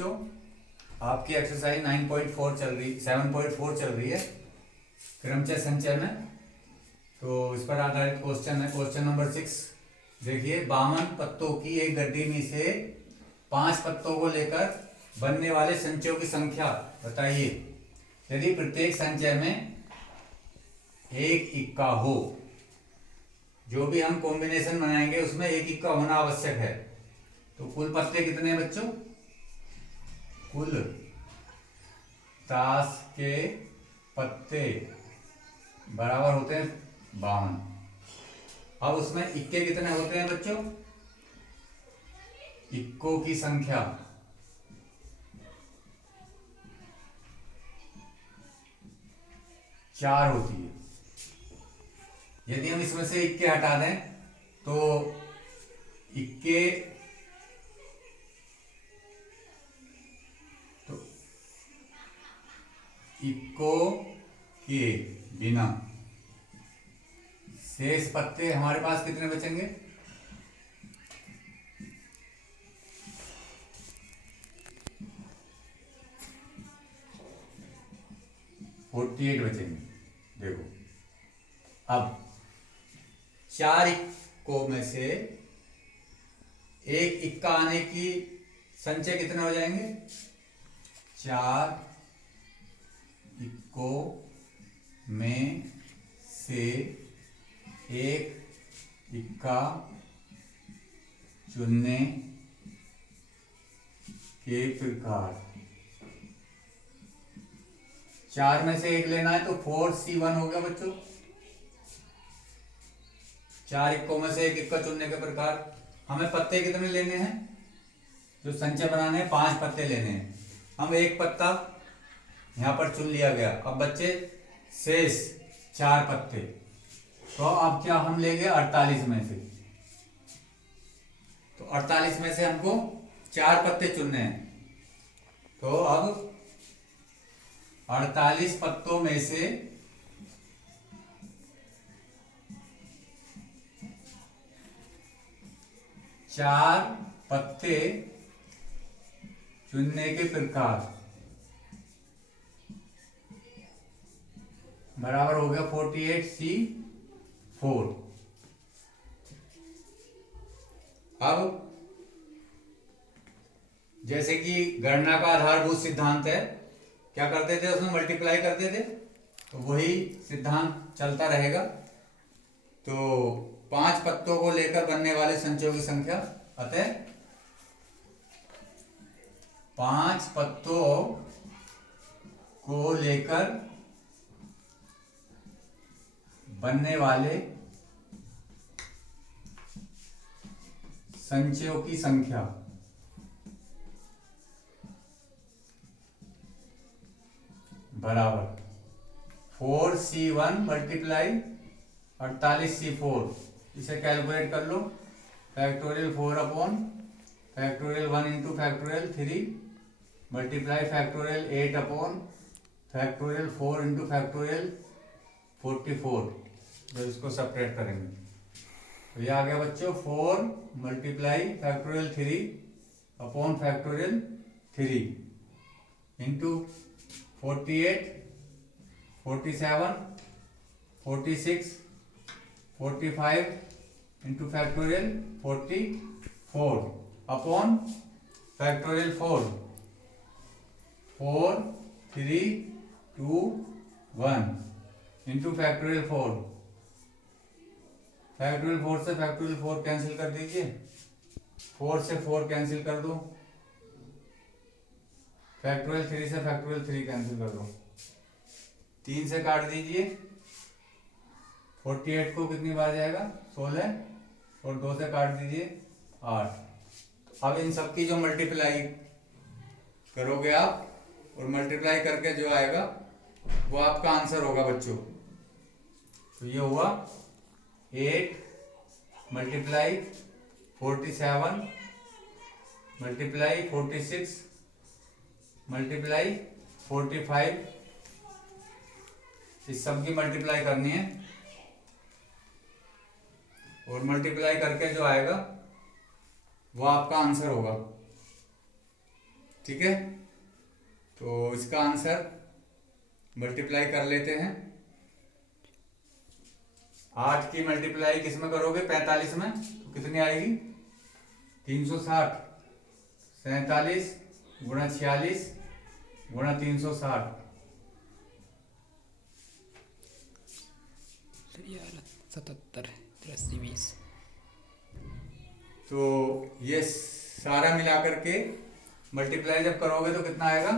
तो आपकी एक्सरसाइज 9.4 चल रही 7.4 चल रही है क्रमचय संचय में। तो इस पर आधारित क्वेश्चन है। क्वेश्चन नंबर 6 देखिए, 52 पत्तों की एक गड्डी में से 5 पत्तों को लेकर बनने वाले संचयों की संख्या बताइए। यदि प्रत्येक संचय में एक इक्का हो, जो भी हम कॉम्बिनेशन बनाएंगे उसमें एक इक्का होना आवश्यक है। तो कुल पत्ते कितने हैं बच्चों? कुल ताश के पत्ते बराबर होते हैं 52। अब उसमें इक्के कितने होते हैं बच्चों? इक्कों की संख्या 4 होती है। यदि हम इसमें से इक्के हटा दें तो इक्के इक्को के बिना शेष पत्ते हमारे पास कितने बचेंगे? 48 बचेंगे। देखो, अब 4 इक्कों में से एक इक्का आने की संचय कितने हो जाएंगे? 4 इक्कों में से एक इक्का चुनने के प्रकार। 4 में से एक लेना है तो 4C1 हो गया बच्चों। 4 इक्कों में से एक इक्का चुनने के प्रकार हमें पत्ते कितने लेने हैं? जो संचय बनाने हैं 5 पत्ते लेने हैं। हम एक पत्ता यहां पर चुन लिया गया। अब बच्चे शेष 4 पत्ते, तो अब क्या हम लेंगे? 48 में से। तो 48 में से हमको 4 पत्ते चुनने हैं। तो अब 48 पत्तों में से 4 पत्ते चुनने के प्रकार बराबर हो गया 48C4। अब जैसे कि गणना का आधारभूत सिद्धांत है, क्या करते थे उसमें? मल्टीप्लाई करते थे। तो वही सिद्धांत चलता रहेगा। तो 5 पत्तों को लेकर बनने वाले संचयों की संख्या, अतः 5 पत्तों को लेकर बनने वाले संचयों की संख्या बराबर 4C1 मल्टीप्लाई 48C4। इसे कैलकुलेट कर लो। Factorial 4 upon factorial 1 into factorial 3 multiply factorial 8 upon factorial 4 into factorial 44। जब इसको सेपरेट करेंगे तो ये आ गया बच्चों 4 multiply factorial 3 upon factorial 3 into 48 47 46 45 into factorial 44 upon factorial 4 4 3 2 1 into factorial 4। Factorial 4 से फैक्टोरियल 4 कैंसिल कर दीजिए। 4 से 4 कैंसिल कर दो। फैक्टोरियल 3 से फैक्टोरियल 3 कैंसिल कर दो। 3 से काट दीजिए। 48 को कितनी बार जाएगा? 16। और 2 से काट दीजिए 8। अब इन सबकी जो मल्टीप्लाई करोगे आप, और मल्टीप्लाई करके जो आएगा वो आपका आंसर होगा बच्चों। तो ये हुआ 8 मल्टीप्लाई 47 मल्टीप्लाई 46 मल्टीप्लाई 45। इस सब की मल्टीप्लाई करनी है और मल्टीप्लाई करके जो आएगा वो आपका आंसर होगा। ठीक है, तो इसका आंसर मल्टीप्लाई कर लेते हैं। 8 की मल्टीप्लाई किस में करोगे? 45 में, तो कितनी आएगी? 360। 47 गुणा 46 गुणा 360, 77 83 20। तो ये सारा मिलाकर के मल्टीप्लाई जब करोगे तो कितना आएगा?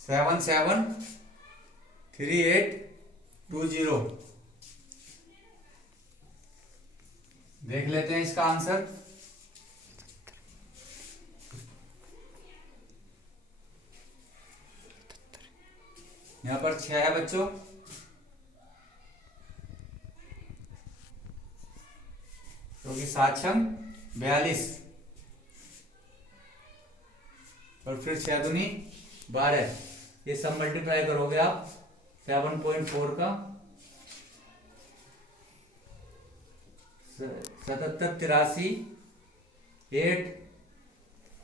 773820। देख लेते हैं इसका आंसर। यहां पर 6 है बच्चों, क्योंकि 7 42 और फिर 6 दूनी 12। ये सब मल्टीप्लाई करोगे आप 7.4 का 77 83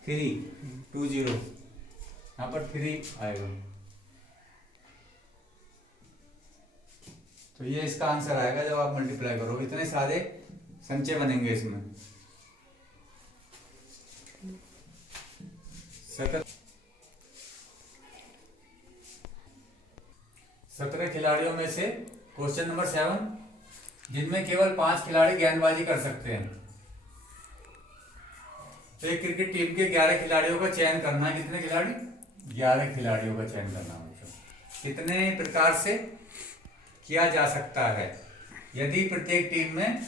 8320, यहाँ पर 3 आएगा। तो ये इसका आंसर आएगा जब आप मल्टीप्लाई करोगे। इतने सारे संचय बनेंगे इसमें। 17 खिलाड़ियों में से क्वेश्चन नंबर 7, जिनमें केवल 5 खिलाड़ी गेंदबाजी कर सकते हैं। तो एक क्रिकेट टीम के 11 खिलाड़ियों का चयन करना है। कितने खिलाड़ी? 11 खिलाड़ियों का चयन करना है बच्चों। कितने प्रकार से किया जा सकता है? यदि प्रत्येक टीम में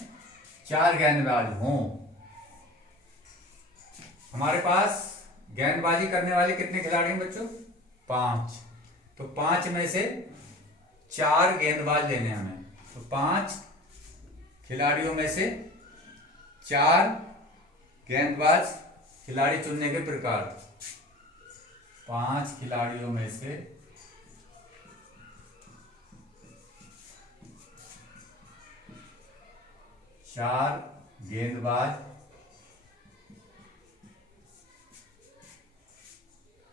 4 गेंदबाज हों। हमारे पास गेंदबाजी करने वाले कितने खिलाड़ी हैं बच्चों? 5। तो 5 में से 4 गेंदबाज लेने हमें। तो 5 खिलाड़ियों में से 4 गेंदबाज खिलाड़ी चुनने के प्रकार। 5 खिलाड़ियों में से 4 गेंदबाज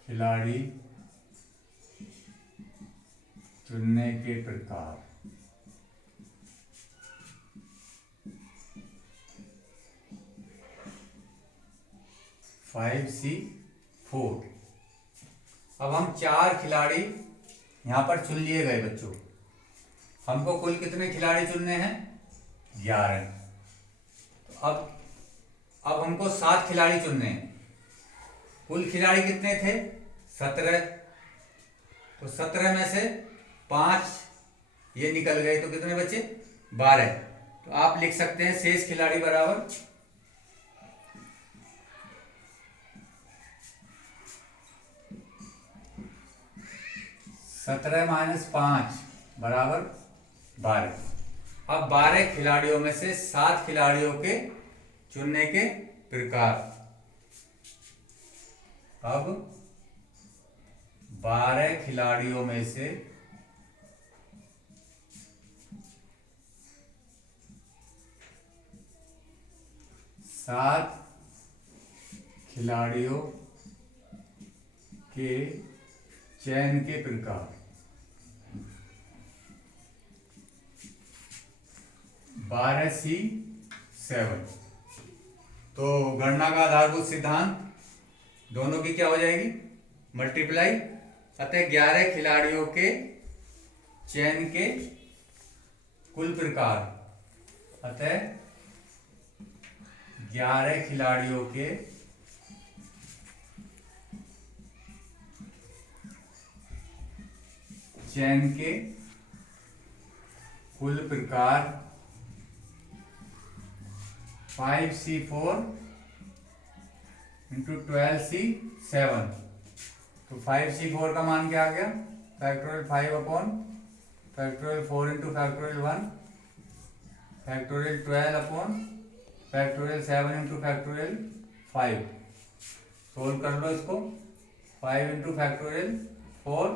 खिलाड़ी चुनने के प्रकार। 5C4। अब हम 4 खिलाड़ी यहां पर चुन लिए गए बच्चों। हमको कुल कितने खिलाड़ी चुनने हैं? 11। तो अब हमको 7 खिलाड़ी चुनने हैं। कुल खिलाड़ी कितने थे? 17। तो 17 में से 5 ये निकल गए, तो कितने बचे? 12। तो आप लिख सकते हैं शेष खिलाड़ी बराबर 17 - 5 बराबर 12। अब 12 खिलाड़ियों में से 7 खिलाड़ियों के चुनने के प्रकार। अब 12 खिलाड़ियों में से 7 खिलाड़ियों के चयन के प्रकार। 12C7। तो गणना का आधारभूत सिद्धांत दोनों की क्या हो जाएगी? मल्टीप्लाई। अतः 11 खिलाड़ियों के चयन के कुल प्रकार। अतः 11 खिलाड़ियों के चयन के कुल प्रकार 5C4 × 12C7। तो 5C4 का मान क्या आ गया? Factorial 5 factorial 4 × factorial 1 factorial 12 factorial 7 × factorial 5। Solve कर लो इसको। 5 × factorial 4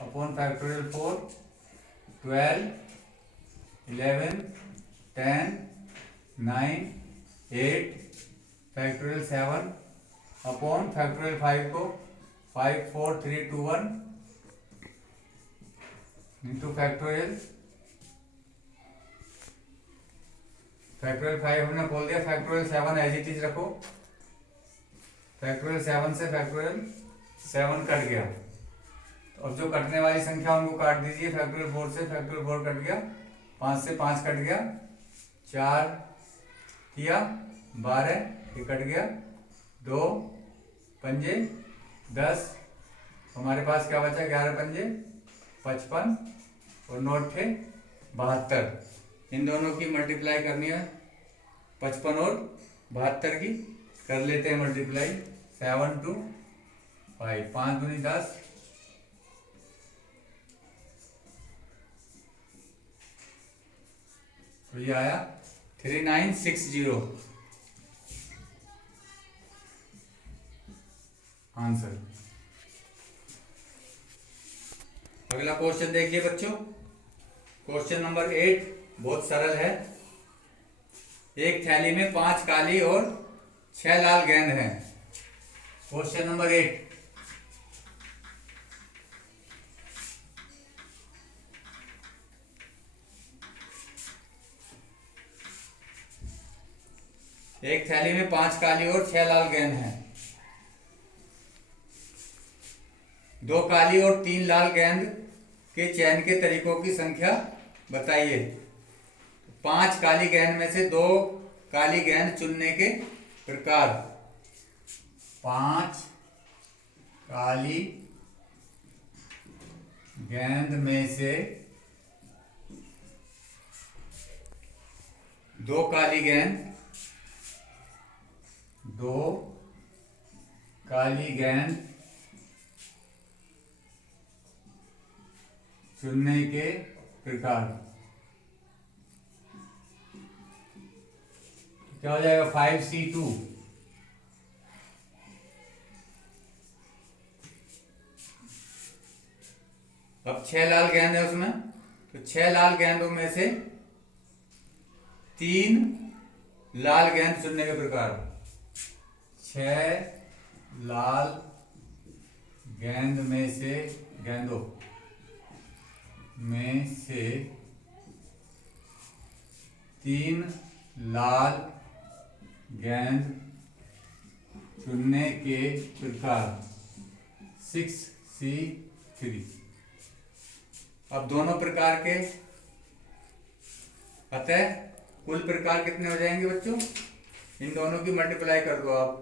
factorial 4 12 11 10 9 8 factorial 7 upon factorial 5 को 5 4 3 2 1 इंटू फैक्टोरियल 5 हमने खोल दिया। फैक्टोरियल 7 एज इट इज रखो। फैक्टोरियल 7 से फैक्टोरियल 7 कट गया। तो अब जो कटने वाली संख्या उनको काट दीजिए। फैक्टोरियल 4 से फैक्टोरियल 4 कट गया, 5 से 5 कट गया, 4 किया 12 ये कट गया, 2 पंजे 10, हमारे पास क्या बचा 11 पंजे 55 और 9 थे 72। इन दोनों की मल्टीप्लाई करनी है 55 और 72 की। कर लेते हैं मल्टीप्लाई 7 2 5 5 दूनी 10, तो ये आया 3960 आंसर। अगला क्वेश्चन देखिए बच्चों, क्वेश्चन नंबर 8 बहुत सरल है। एक थैली में 5 काली और 6 लाल गेंद हैं। क्वेश्चन नंबर 8, एक थैली में 5 काली और 6 लाल गेंद हैं। 2 काली और 3 लाल गेंद के चयन के तरीकों की संख्या बताइए। 5 काली गेंद में से 2 काली गेंद चुनने के प्रकार। 5 काली गेंद में से 2 काली गेंद, 2 काली गेंद चुनने के प्रकार। क्या हो जाएगा 5C2। अब 6 लाल गेंद है उसमें, तो 6 लाल गेंदों में से 3 लाल गेंद चुनने के प्रकार। 6 लाल गेंद में से, गेंदों में से 3 लाल गेंद चुनने के प्रकार 6C3। अब दोनों प्रकार के अतः कुल प्रकार कितने हो जाएंगे बच्चों? इन दोनों की मल्टीप्लाई कर दो आप।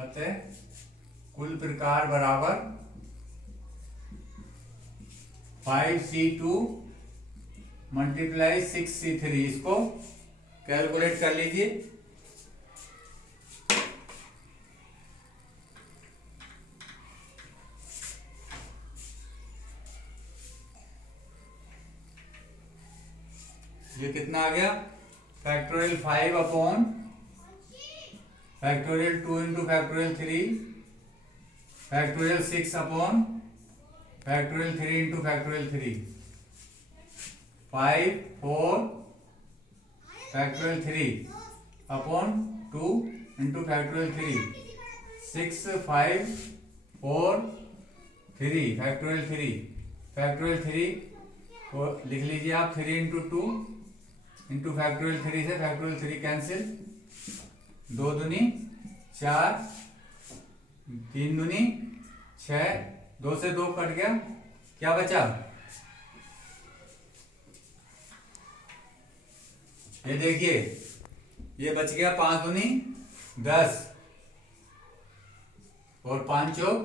अतः कुल प्रकार बराबर 5C2 मल्टीप्लाई 6C3। इसको कैलकुलेट कर लीजिए। ये कितना आ गया? Factorial 5 upon factorial 2 into factorial 3, factorial 6 upon factorial 3 into factorial 3, 5 4 factorial 3 upon 2 into factorial 3, 6 5 4 3 factorial 3, factorial 3 को लिख लीजिए आप 3 इंटू 2 इंटू फैक्टोरियल 3 से फैक्टोरियल 3 कैंसिल, 2 दूनी 4, 3 दूनी 6, 2 से 2 कट गया, क्या बचा? ये देखिए ये बच गया 5 दूनी 10 और 5 चौक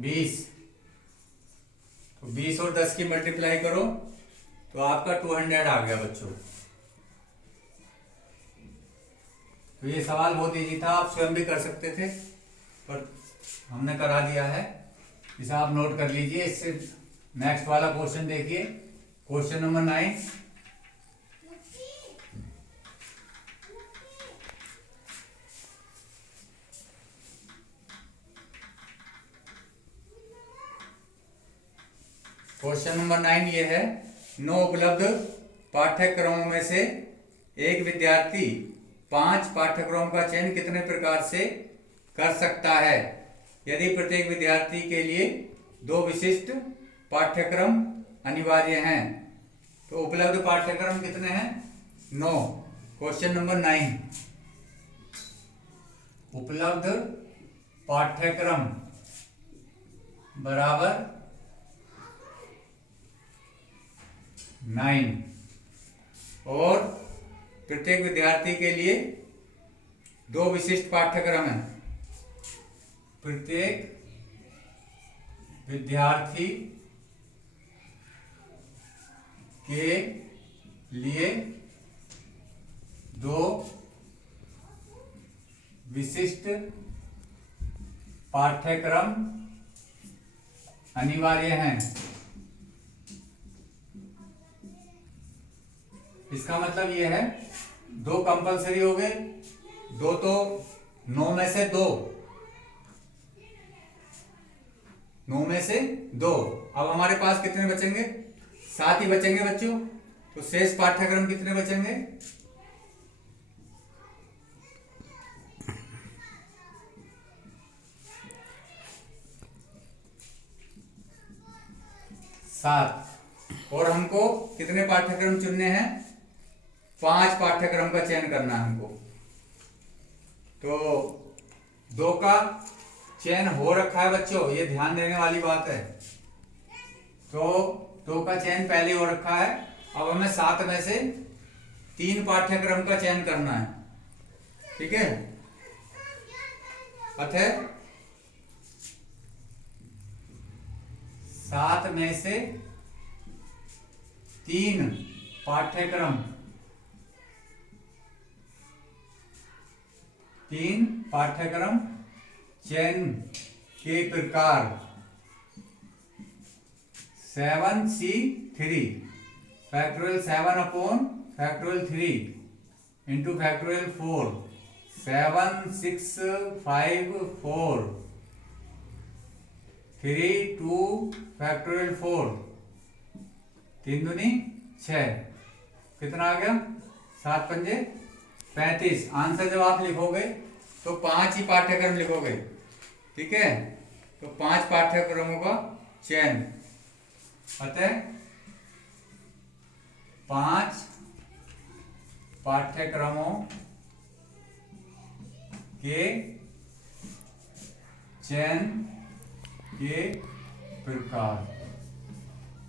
20। तो 20 और 10 की मल्टीप्लाई करो तो आपका 200 आ गया बच्चों। तो ये सवाल बहुत इजी था, आप स्वयं भी कर सकते थे पर हमने करा दिया है। इसे आप नोट कर लीजिए। इससे नेक्स्ट वाला क्वेश्चन देखिए, क्वेश्चन नंबर 9। क्वेश्चन नंबर 9 ये है, 9 उपलब्ध पाठ्यक्रमों में से एक विद्यार्थी 5 पाठ्यक्रमों का चयन कितने प्रकार से कर सकता है यदि प्रत्येक विद्यार्थी के लिए 2 विशिष्ट पाठ्यक्रम अनिवार्य हैं। तो उपलब्ध पाठ्यक्रम कितने हैं? 9। क्वेश्चन नंबर 9, उपलब्ध पाठ्यक्रम बराबर 9 और प्रत्येक विद्यार्थी के लिए 2 विशिष्ट पाठ्यक्रम हैं। प्रत्येक विद्यार्थी के लिए 2 विशिष्ट पाठ्यक्रम अनिवार्य हैं। इसका मतलब यह है 2 कंपलसरी हो गए, 2 तो 9 में से 2, 9 में से 2। अब हमारे पास कितने बचेंगे? 7 ही बचेंगे बच्चों। तो शेष पाठ्यक्रम कितने बचेंगे? 7। और हमको कितने पाठ्यक्रम चुनने हैं? 5 पाठ्यक्रम का चयन करना है हमको। तो 2 का चयन हो रखा है बच्चों, ये ध्यान देने वाली बात है। तो 2 का चयन पहले हो रखा है। अब हमें 7 में से 3 पाठ्यक्रम का चयन करना है, ठीक है। अतः 7 में से 3 पाठ्यक्रम चयन के प्रकार 7C3 factorial 7 upon factorial 3 into factorial 4 7 6 5 4 3 2 factorial 4 3 दूनी 6। कितना आ गया? 7 पंजे 35। आंसर जब आप लिखोगे तो 5 ही पाठ्यक्रम लिखोगे, ठीक है। तो 5 पाठ्यक्रमों का चयन, अतः 5 पाठ्यक्रमों के चयन के प्रकार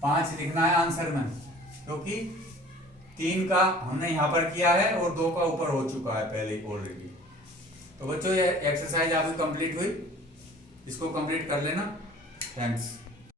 5 लिखना है आंसर में, क्योंकि 3 का हमने यहां पर किया है और 2 का ऊपर हो चुका है पहले ऑलरेडी। तो बच्चों ये एक्सरसाइज आपकी कंप्लीट हुई, इसको कंप्लीट कर लेना। थैंक्स।